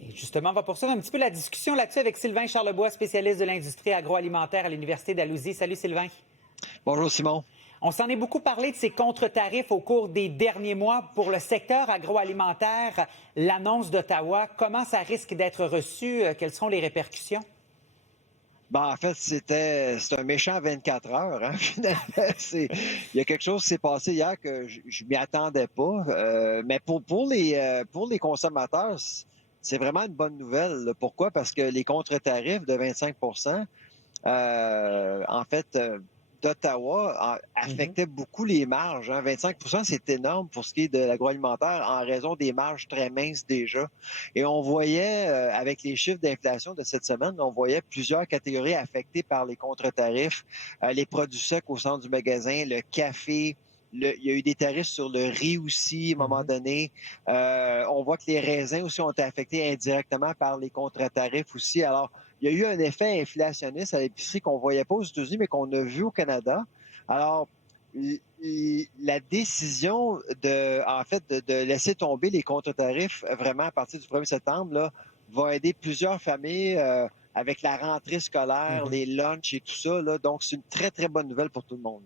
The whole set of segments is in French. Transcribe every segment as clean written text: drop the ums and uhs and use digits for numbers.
Et justement, on va poursuivre un petit peu la discussion là-dessus avec Sylvain Charlebois, spécialiste de l'industrie agroalimentaire à l'Université d'Alousie. Salut Sylvain. Bonjour Simon. On s'en est beaucoup parlé de ces contre-tarifs au cours des derniers mois pour le secteur agroalimentaire. L'annonce d'Ottawa, comment ça risque d'être reçu? Quelles seront les répercussions? En fait, c'est un méchant 24 heures. Hein? Finalement, il y a quelque chose qui s'est passé hier que je m'y attendais pas. Mais pour les consommateurs, c'est vraiment une bonne nouvelle. Là. Pourquoi? Parce que les contre-tarifs de 25 en fait, d'Ottawa affectaient beaucoup les marges. Hein. 25 c'est énorme pour ce qui est de l'agroalimentaire en raison des marges très minces déjà. Et on voyait, avec les chiffres d'inflation de cette semaine, on voyait plusieurs catégories affectées par les contre-tarifs. Les produits secs au centre du magasin, le café, il y a eu des tarifs sur le riz aussi, à un moment donné. On voit que les raisins aussi ont été affectés indirectement par les contre-tarifs aussi. Alors, il y a eu un effet inflationniste à l'épicerie qu'on ne voyait pas aux États-Unis, mais qu'on a vu au Canada. Alors, la décision de laisser tomber les contre-tarifs vraiment à partir du 1er septembre là, va aider plusieurs familles avec la rentrée scolaire, les lunchs et tout ça. Là. Donc, c'est une très, très bonne nouvelle pour tout le monde.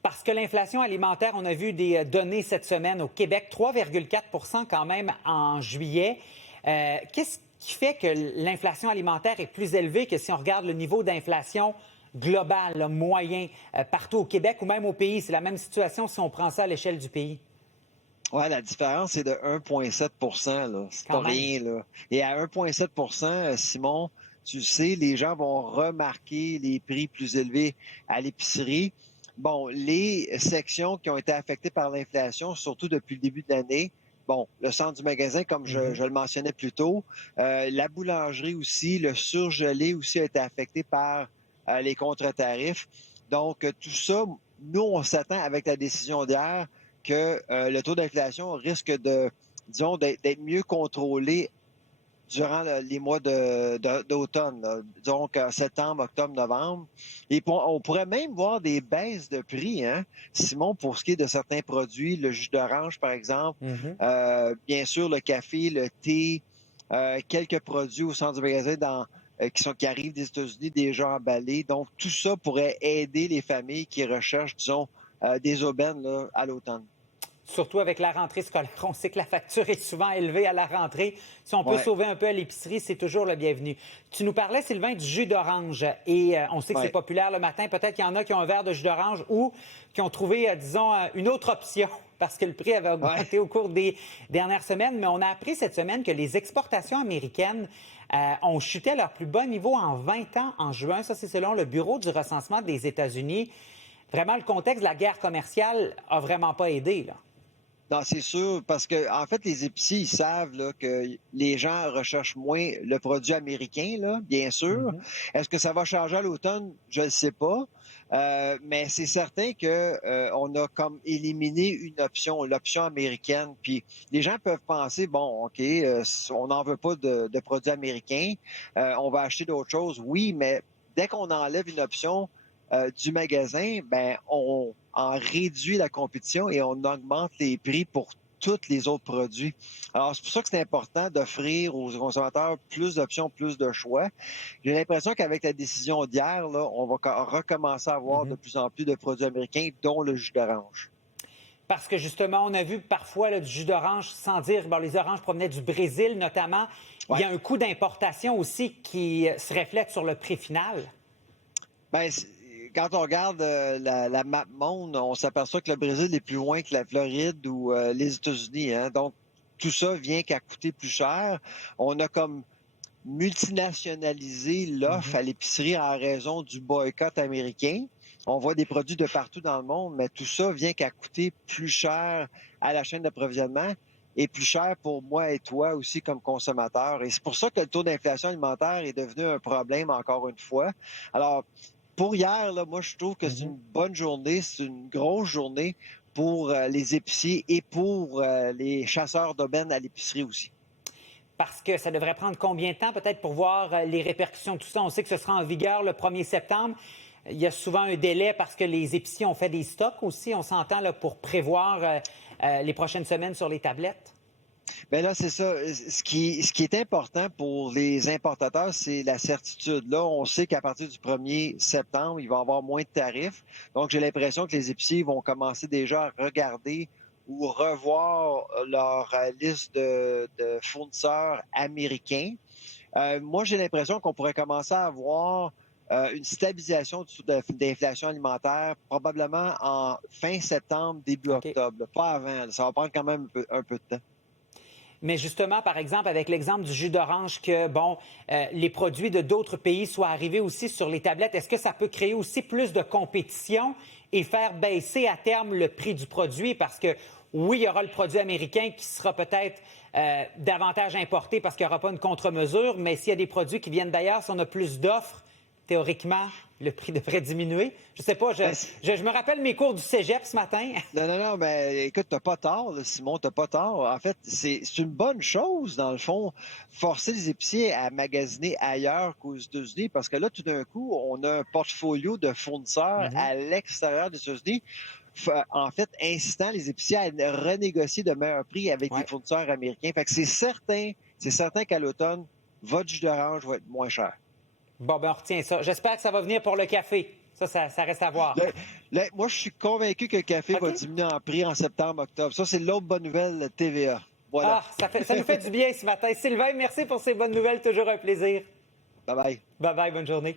Parce que l'inflation alimentaire, on a vu des données cette semaine au Québec, 3,4 quand même en juillet. Qu'est-ce qui fait que l'inflation alimentaire est plus élevée que si on regarde le niveau d'inflation global, là, moyen, partout au Québec ou même au pays? C'est la même situation si on prend ça à l'échelle du pays. Oui, la différence est de 1,7 là. C'est pas rien, là. Et à 1,7 Simon, tu sais, les gens vont remarquer les prix plus élevés à l'épicerie. Bon, les sections qui ont été affectées par l'inflation, surtout depuis le début de l'année, bon, le centre du magasin, comme je le mentionnais plus tôt, la boulangerie aussi, le surgelé aussi a été affecté par les contre-tarifs. Donc, tout ça, nous, on s'attend avec la décision d'hier que le taux d'inflation risque disons, d'être mieux contrôlé durant les mois d'automne, là. Donc septembre, octobre, novembre. Et on pourrait même voir des baisses de prix, hein, Simon, pour ce qui est de certains produits, le jus d'orange, par exemple, bien sûr, le café, le thé, quelques produits au centre du magasin qui arrivent des États-Unis déjà emballés. Donc, tout ça pourrait aider les familles qui recherchent, disons, des aubaines là, à l'automne. Surtout avec la rentrée scolaire. On sait que la facture est souvent élevée à la rentrée. Si on peut sauver un peu à l'épicerie, c'est toujours le bienvenu. Tu nous parlais, Sylvain, du jus d'orange. Et on sait que c'est populaire le matin. Peut-être qu'il y en a qui ont un verre de jus d'orange ou qui ont trouvé, disons, une autre option parce que le prix avait augmenté au cours des dernières semaines. Mais on a appris cette semaine que les exportations américaines ont chuté à leur plus bas niveau en 20 ans en juin. Ça, c'est selon le Bureau du recensement des États-Unis. Vraiment, le contexte de la guerre commerciale a vraiment pas aidé, là. Non, c'est sûr, parce que en fait, les épiciers, ils savent là, que les gens recherchent moins le produit américain, là, bien sûr. Est-ce que ça va changer à l'automne? Je ne sais pas. Mais c'est certain que on a comme éliminé une option, l'option américaine. Puis les gens peuvent penser, bon, OK, on n'en veut pas de produits américains, on va acheter d'autres choses. Oui, mais dès qu'on enlève une option du magasin, ben on en réduit la compétition et on augmente les prix pour tous les autres produits. Alors, c'est pour ça que c'est important d'offrir aux consommateurs plus d'options, plus de choix. J'ai l'impression qu'avec la décision d'hier, là, on va recommencer à avoir de plus en plus de produits américains, dont le jus d'orange. Parce que justement, on a vu parfois là, du jus d'orange, sans dire, bon, les oranges provenaient du Brésil notamment. Il y a un coût d'importation aussi qui se reflète sur le prix final. Ben, quand on regarde la map monde, on s'aperçoit que le Brésil est plus loin que la Floride ou les États-Unis. Hein? Donc, tout ça vient qu'à coûter plus cher. On a comme multinationalisé l'offre à l'épicerie en raison du boycott américain. On voit des produits de partout dans le monde, mais tout ça vient qu'à coûter plus cher à la chaîne d'approvisionnement et plus cher pour moi et toi aussi comme consommateurs. Et c'est pour ça que le taux d'inflation alimentaire est devenu un problème encore une fois. Alors, pour hier, là, moi, je trouve que c'est une bonne journée, c'est une grosse journée pour les épiciers et pour les chasseurs d'aubaine à l'épicerie aussi. Parce que ça devrait prendre combien de temps peut-être pour voir les répercussions de tout ça? On sait que ce sera en vigueur le 1er septembre. Il y a souvent un délai parce que les épiciers ont fait des stocks aussi. On s'entend là pour prévoir les prochaines semaines sur les tablettes. Bien là, c'est ça. Ce qui est important pour les importateurs, c'est la certitude. Là, on sait qu'à partir du 1er septembre, il va y avoir moins de tarifs. Donc, j'ai l'impression que les épiciers vont commencer déjà à regarder ou revoir leur liste de fournisseurs américains. Moi, j'ai l'impression qu'on pourrait commencer à avoir une stabilisation d'inflation alimentaire probablement en fin septembre, début octobre. Pas avant. Ça va prendre quand même un peu de temps. Mais justement, par exemple, avec l'exemple du jus d'orange, que, les produits de d'autres pays soient arrivés aussi sur les tablettes, est-ce que ça peut créer aussi plus de compétition et faire baisser à terme le prix du produit? Parce que, oui, il y aura le produit américain qui sera peut-être davantage importé parce qu'il n'y aura pas une contre-mesure, mais s'il y a des produits qui viennent d'ailleurs, si on a plus d'offres, théoriquement, le prix devrait diminuer. Je sais pas, je me rappelle mes cours du cégep ce matin. Non, mais écoute, t'as pas tort, là, Simon, t'as pas tort. En fait, c'est une bonne chose, dans le fond, forcer les épiciers à magasiner ailleurs qu'aux États-Unis, parce que là, tout d'un coup, on a un portfolio de fournisseurs à l'extérieur des États-Unis, en fait, incitant les épiciers à renégocier de meilleurs prix avec des fournisseurs américains. Fait que c'est certain qu'à l'automne, votre jus d'orange va être moins cher. Bon, on retient ça. J'espère que ça va venir pour le café. Ça reste à voir. Moi, je suis convaincu que le café va diminuer en prix en septembre, octobre. Ça, c'est l'autre bonne nouvelle, TVA. Voilà. Ça nous fait du bien ce matin. Sylvain, merci pour ces bonnes nouvelles. Toujours un plaisir. Bye-bye. Bye-bye. Bonne journée.